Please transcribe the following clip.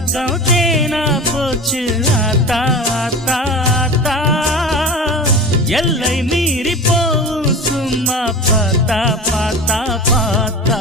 பக்கம் தேனா போச்சு ஆத்தா ஆத்தா ஆத்தா எல்லை மீறி போவும் சும்மா பார்த்தா பார்த்தா பார்த்தா